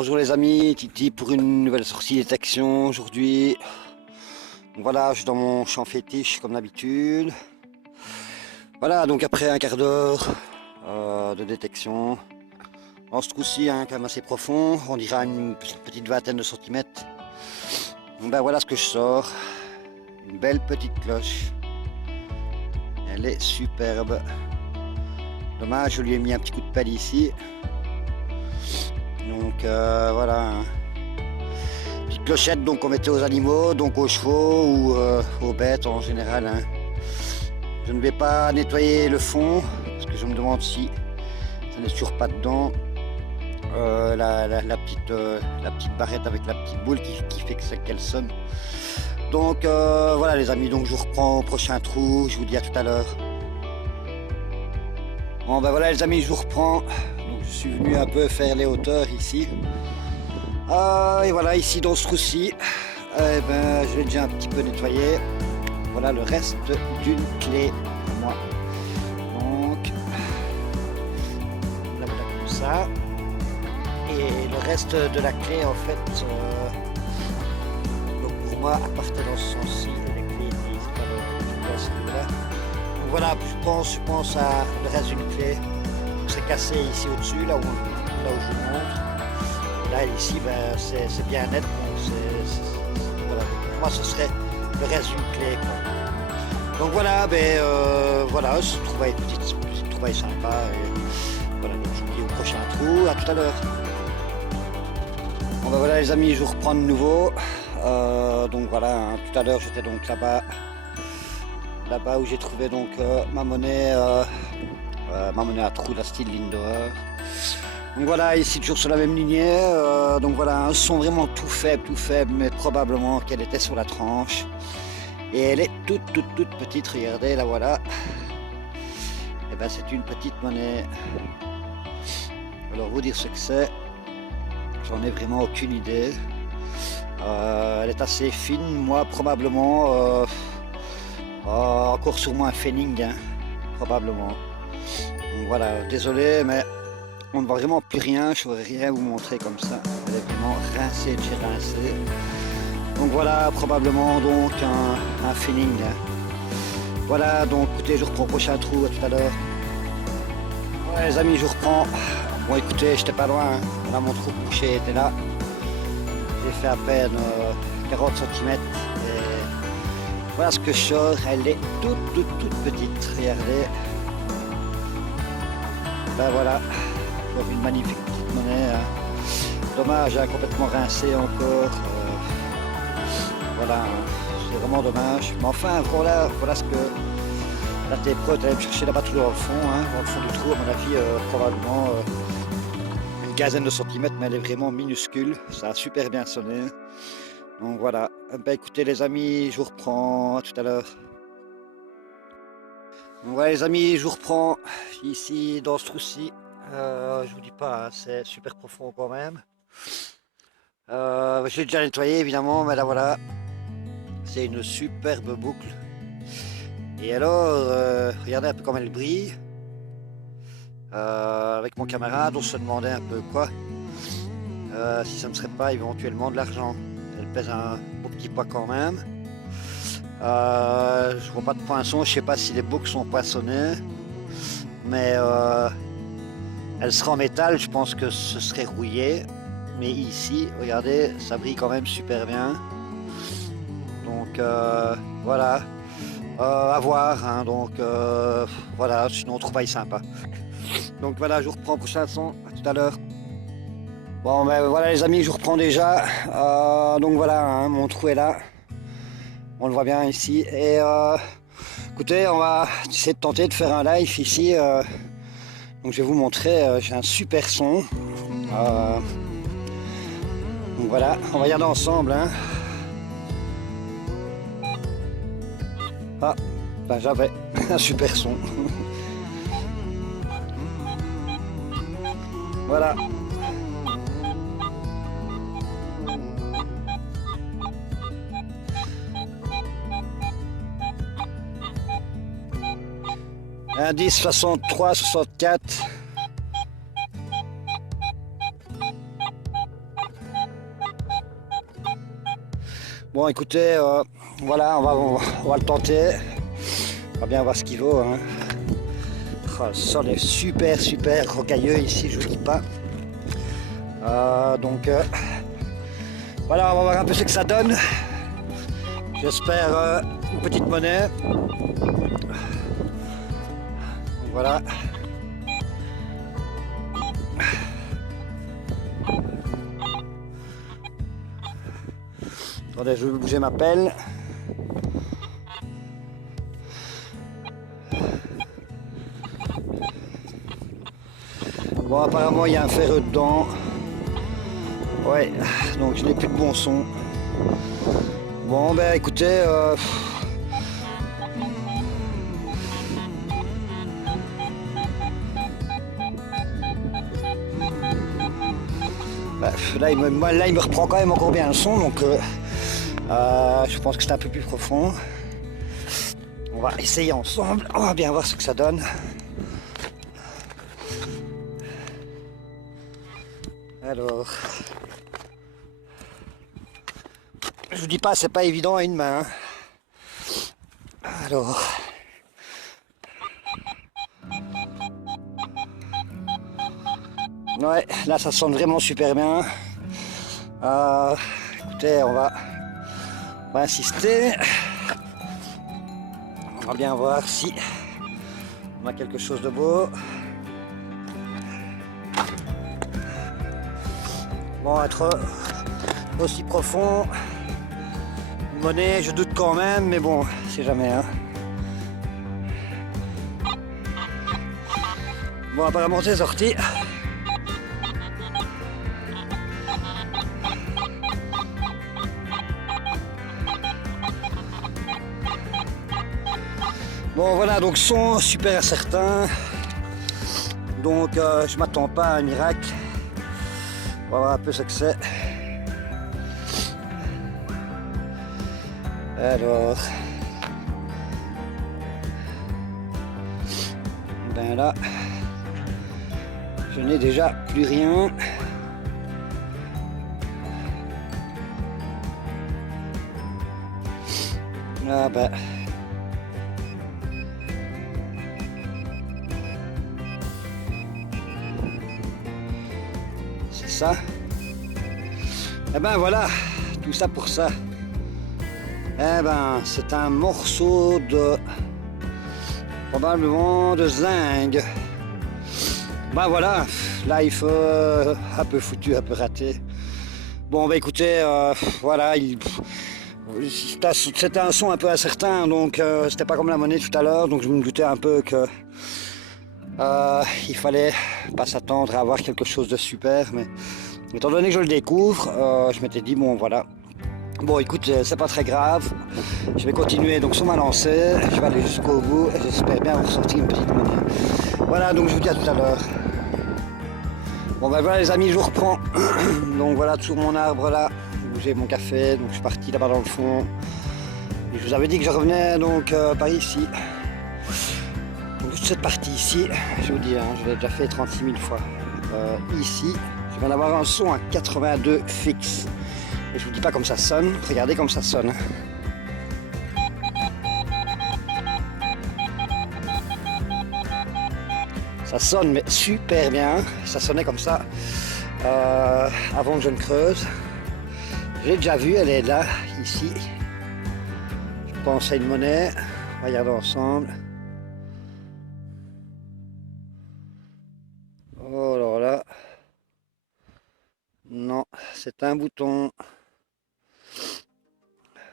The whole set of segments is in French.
Bonjour les amis, Titi pour une nouvelle sortie détection aujourd'hui. Voilà, je suis dans mon champ fétiche comme d'habitude. Voilà, donc après un quart d'heure de détection, dans ce trou-ci, quand même assez profond, on dirait une petite vingtaine de centimètres. Donc ben voilà ce que je sors, une belle petite cloche. Elle est superbe. Dommage, je lui ai mis un petit coup de pelle ici. Donc voilà, petite clochette donc on mettait aux animaux, donc aux chevaux ou aux bêtes en général. Je ne vais pas nettoyer le fond parce que je me demande si ça n'est toujours pas dedans. La petite barrette avec la petite boule qui fait qu'elle sonne. Donc voilà les amis, donc je vous reprends au prochain trou, je vous dis à tout à l'heure. Bon ben voilà les amis, je vous reprends. Donc je suis venu un peu faire les hauteurs ici. Et voilà, ici dans ce trou-ci, ben, je l'ai déjà un petit peu nettoyé. Voilà le reste d'une clé pour moi. Donc là voilà comme ça. Et le reste de la clé en fait, donc pour moi appartenait dans ce sens-ci. La clé ici, c'est pas celui-là. Donc voilà, je pense à le reste d'une clé. C'est cassé ici au-dessus, là où je vous montre. Là ici, ben, c'est bien net. Donc voilà. Pour moi, ce serait le reste d'une clé, quoi. Donc voilà, ben, voilà, je trouve une petite trouvaille sympa. Et voilà, donc je vous dis au prochain trou. À tout à l'heure. Bon ben voilà les amis, je vous reprends de nouveau. Donc voilà, tout à l'heure j'étais donc là-bas où j'ai trouvé donc ma monnaie à trou, la style Lindauer. Donc voilà, ici toujours sur la même lignée. Donc voilà, un son vraiment tout faible, mais probablement qu'elle était sur la tranche. Et elle est toute petite, regardez, la voilà. Et ben c'est une petite monnaie. Alors vous dire ce que c'est, j'en ai vraiment aucune idée. Elle est assez fine, moi probablement encore sur moi un Fenning, probablement. Donc voilà, désolé, mais on ne voit vraiment plus rien, je ne pourrais rien vous montrer comme ça. Elle est vraiment rincée de chez rincée. Donc voilà, probablement donc un Fenning. Voilà, donc écoutez, je reprends au prochain trou, à tout à l'heure. Ouais les amis, je reprends. Bon écoutez, j'étais pas loin, là mon trou couché était là. J'ai fait à peine 40 cm. Et voilà ce que je sors, elle est toute petite, regardez. Ben voilà, encore une magnifique petite monnaie. Dommage, complètement rincée encore. Voilà, c'est vraiment dommage. Mais enfin, voilà ce que la T-Pro est allée me chercher là-bas tout dans le fond, dans le fond du trou, à mon avis, probablement une quinzaine de centimètres, mais elle est vraiment minuscule. Ça a super bien sonné. Donc voilà. Ben écoutez les amis, je vous reprends, à tout à l'heure. Donc voilà les amis, je vous reprends ici dans ce trou-ci. Je vous dis pas, c'est super profond quand même. Je l'ai déjà nettoyé évidemment, mais là voilà. C'est une superbe boucle. Et alors, regardez un peu comme elle brille. Avec mon camarade, on se demandait un peu quoi. Si ça ne serait pas éventuellement de l'argent. Elle pèse un beau petit poids quand même. Je vois pas de poinçon, je sais pas si les boucles sont poinçonnées. Mais elle sera en métal, je pense que ce serait rouillé. Mais ici, regardez, ça brille quand même super bien. Donc voilà, à voir, donc voilà, sinon trouvaille sympa. Donc voilà, je vous reprends au prochain son, à tout à l'heure. Bon ben voilà les amis, je vous reprends déjà. Donc voilà, mon trou est là, on le voit bien ici. Et écoutez, on va essayer de tenter de faire un live ici. Donc je vais vous montrer, j'ai un super son. Donc voilà, on va regarder ensemble. Ah, ben j'avais un super son. Voilà. Indice 63, 64. Bon écoutez, voilà, on va le tenter. On va bien voir ce qu'il vaut. Hein. Oh, le sol est super rocailleux ici, je vous dis pas. Donc voilà, on va voir un peu ce que ça donne. J'espère une petite monnaie. Donc, voilà. Attendez, je vais bouger ma pelle. Bon, apparemment il y a un ferreux dedans. Ouais, donc je n'ai plus de bon son. Bon, ben écoutez, là, il me reprend quand même encore bien le son, donc je pense que c'est un peu plus profond. On va essayer ensemble, on va bien voir ce que ça donne. Alors, je vous dis pas, c'est pas évident à une main. Alors, ouais, là ça sonne vraiment super bien. Écoutez, on va insister. On va bien voir si on a quelque chose de beau. Bon, être aussi profond, une monnaie, je doute quand même, mais bon, c'est jamais. Hein. Bon, apparemment c'est sorti. Bon voilà, donc son super incertain. Donc je m'attends pas à un miracle. On va voir un peu ce que c'est. Alors. Ben là. Je n'ai déjà plus rien. Ah ben. Ça. Et ben voilà, tout ça pour ça. Eh ben, c'est un morceau de probablement de zinc. Ben voilà, life un peu foutu, un peu raté. Bon ben écoutez, voilà, c'était un son un peu incertain, donc c'était pas comme la monnaie tout à l'heure, donc je me doutais un peu que il fallait pas s'attendre à avoir quelque chose de super, mais étant donné que je le découvre, je m'étais dit bon voilà. Bon écoute, c'est pas très grave, je vais continuer donc sur ma lancée, je vais aller jusqu'au bout et j'espère bien vous ressortir une petite monnaie. Voilà, donc je vous dis à tout à l'heure. Bon ben voilà les amis, je vous reprends. Donc voilà, sur mon arbre là, où j'ai mon café, donc je suis parti là-bas dans le fond. Et je vous avais dit que je revenais donc par ici. Cette partie ici, je vous dis, hein, je l'ai déjà fait 36 000 fois. Ici, je viens d'avoir un son à 82 fixe. Et je vous dis pas comme ça sonne, regardez comme ça sonne. Ça sonne mais super bien, ça sonnait comme ça avant que je ne creuse. J'ai déjà vu, elle est là, ici. Je pense à une monnaie, regardons ensemble. Oh là là, non, c'est un bouton.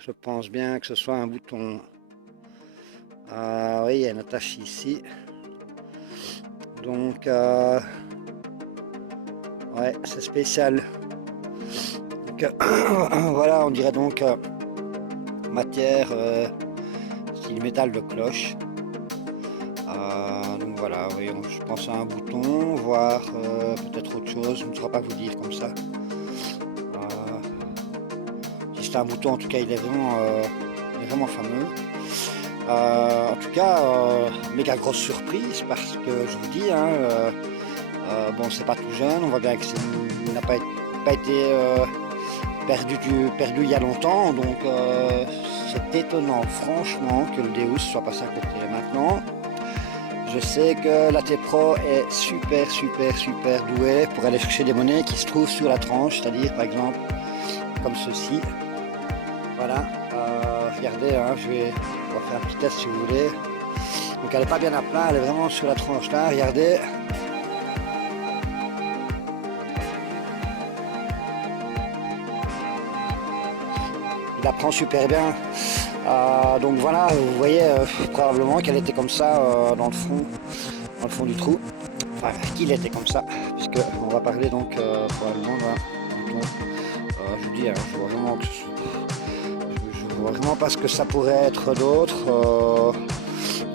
Je pense bien que ce soit un bouton. Ah oui, il y a une attache ici. Donc, ouais, c'est spécial. Donc, voilà, on dirait donc matière style métal de cloche. Donc voilà, oui, je pense à un bouton, voire peut-être autre chose, je ne saurais pas vous dire comme ça. Si c'est un bouton, en tout cas, il est vraiment fameux. En tout cas, méga grosse surprise parce que je vous dis, hein, bon, c'est pas tout jeune, on voit bien que il n'a pas été perdu il y a longtemps, donc c'est étonnant franchement que le Deus soit passé à côté. Maintenant, je sais que la T-Pro est super douée pour aller chercher des monnaies qui se trouvent sur la tranche, c'est-à-dire par exemple comme ceci. Voilà, regardez, hein, on va faire un petit test si vous voulez. Donc elle n'est pas bien à plat, elle est vraiment sur la tranche là, regardez. Il la prend super bien. Donc voilà, vous voyez probablement qu'elle était comme ça dans le fond du trou. Enfin, qu'il était comme ça, puisque on va parler donc probablement là. Je vous dis, hein, je vois vraiment que je vois vraiment pas ce que ça pourrait être d'autre.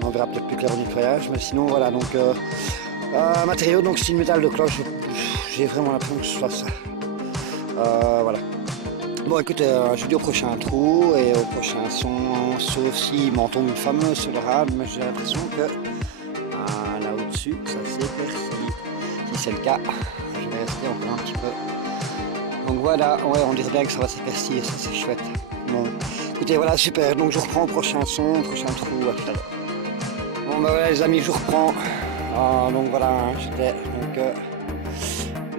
On verra peut-être plus clair au nettoyage, mais sinon voilà. Donc matériaux, donc style métal de cloche. J'ai vraiment l'impression que ce soit ça. Voilà. Bon écoutez, je vous dis au prochain trou et au prochain son, sauf s'il m'en tombe une fameuse sur le rade, mais j'ai l'impression que là au-dessus, ça s'est percé. Si c'est le cas, je vais rester encore un petit peu. Donc voilà, ouais, on dirait bien que ça va s'épaissir, ça c'est chouette. Bon, écoutez, voilà, super, donc je reprends au prochain son, au prochain trou, à tout à l'heure. Bon bah voilà les amis, je reprends. Donc voilà, hein, j'étais donc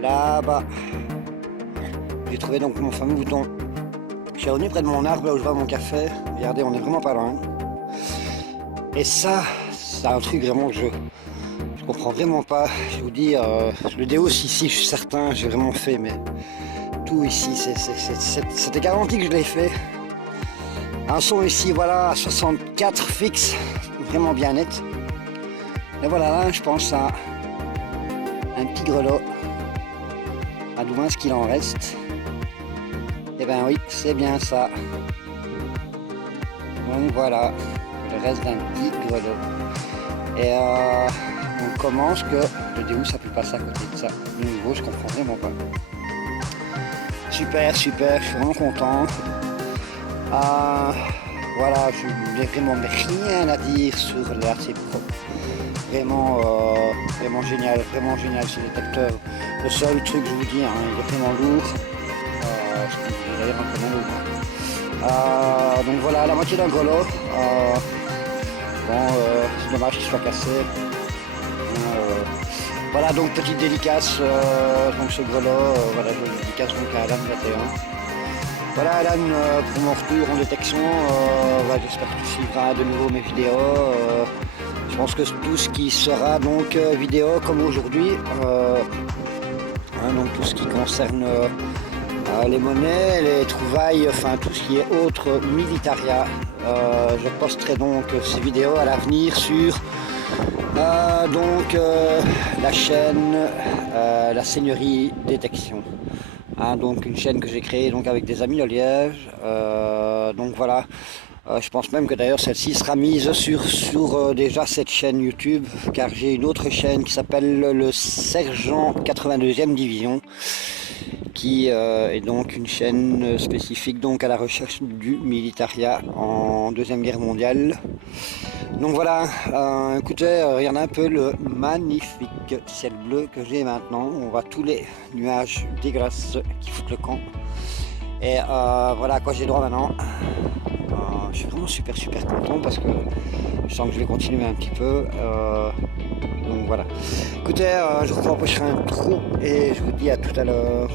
là-bas. J'ai trouvé donc mon fameux bouton. Je suis revenu près de mon arbre là où je vois mon café. Regardez, on est vraiment pas loin. Et ça, c'est un truc vraiment que je comprends vraiment pas. Je vous dis, le Deus ici, je suis certain, j'ai vraiment fait, mais tout ici, c'était garanti que je l'ai fait. Un son ici, voilà, à 64 fixe, vraiment bien net. Et voilà, là, je pense à un petit grelot. À du moins ce qu'il en reste. Et ben oui, c'est bien ça. Donc voilà, le reste d'un petit grelot. Et on commence que le Deus a pu passer à côté de ça. De nouveau, je comprends vraiment pas. Super, je suis vraiment content. Voilà, je n'ai vraiment rien à dire sur la T-Pro. Vraiment génial ce détecteur. Le seul truc, je vous dis, hein, il est vraiment lourd. Je pense qu'il est d'ailleurs un peu lourd. Donc voilà, la moitié d'un grelot. C'est dommage qu'il soit cassé. Voilà, donc petite dédicace, donc ce grelot, voilà, je le dédicace donc à Alan 21. Voilà Alan, pour mon retour en détection, j'espère que tu suivras de nouveau mes vidéos. Je pense que tout ce qui sera donc vidéo comme aujourd'hui, donc tout ce qui concerne les monnaies, les trouvailles, enfin tout ce qui est autre militaria, je posterai donc ces vidéos à l'avenir sur la chaîne La Seigneurie Détection. Donc une chaîne que j'ai créée donc avec des amis de Liège. Donc voilà. Je pense même que d'ailleurs celle-ci sera mise sur déjà cette chaîne YouTube, car j'ai une autre chaîne qui s'appelle le Sergent 82e Division, qui est donc une chaîne spécifique donc à la recherche du militaria en Deuxième Guerre mondiale. Donc voilà, écoutez, regardez un peu le magnifique ciel bleu que j'ai maintenant. On voit tous les nuages dégueulasses qui foutent le camp. Et voilà à quoi j'ai droit maintenant. Je suis vraiment super content parce que je sens que je vais continuer un petit peu. Donc voilà. Écoutez, je reprends au prochain trou et je vous dis à tout à l'heure.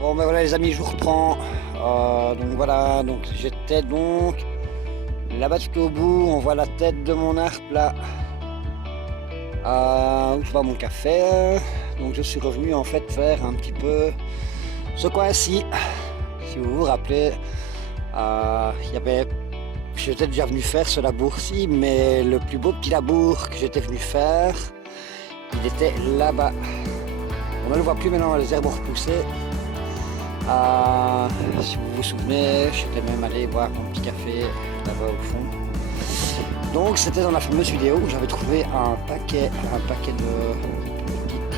Bon ben voilà les amis, je vous reprends. Donc voilà, donc j'étais donc là-bas tout au bout, on voit la tête de mon arbre là. Où je vois mon café. Donc je suis revenu en fait faire un petit peu ce coin-ci. Si vous vous rappelez. J'étais déjà venu faire ce labour-ci, mais le plus beau petit labour que j'étais venu faire, il était là-bas. On ne le voit plus maintenant, les herbes ont repoussé. Si vous vous souvenez, j'étais même allé boire mon petit café là-bas au fond. Donc c'était dans la fameuse vidéo où j'avais trouvé un paquet de petites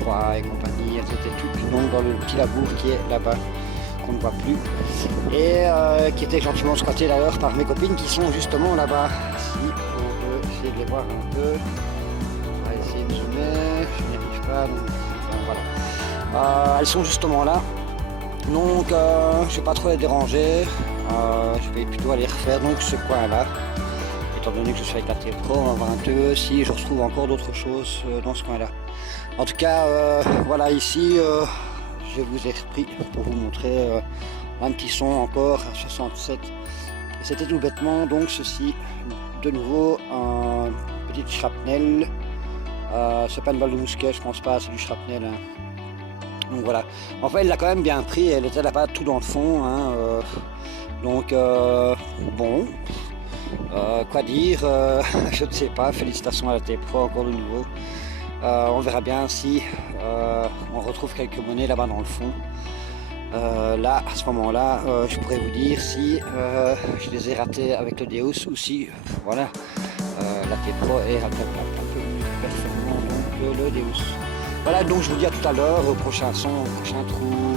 croix et compagnie. Elles étaient toutes donc dans le petit labour qui est là-bas. On ne voit plus, et qui était gentiment squatté d'ailleurs par mes copines qui sont justement là-bas. Si on veut essayer de les voir un peu, on va essayer de zoomer, je n'y arrive pas, donc voilà. Elles sont justement là, Donc je vais pas trop les déranger, je vais plutôt aller refaire donc ce coin là. Étant donné que je suis avec la T-Pro, on va voir un peu si je retrouve encore d'autres choses dans ce coin là. En tout cas voilà, ici je vous ai repris pour vous montrer un petit son encore à 67. C'était tout bêtement donc ceci, de nouveau un petit shrapnel. C'est pas une balle de mousquet, je pense pas, c'est du shrapnel, hein. Donc voilà, enfin il l'a quand même bien pris, elle était là-bas tout dans le fond, hein, donc bon, quoi dire, je ne sais pas, félicitations à la T-Pro encore de nouveau. On verra bien si on retrouve quelques monnaies là-bas dans le fond. Là, à ce moment-là, je pourrais vous dire si je les ai ratés avec le Deus ou si, voilà, la T-Pro est un peu plus performant donc le Deus. Voilà, donc je vous dis à tout à l'heure, au prochain son, au prochain trou.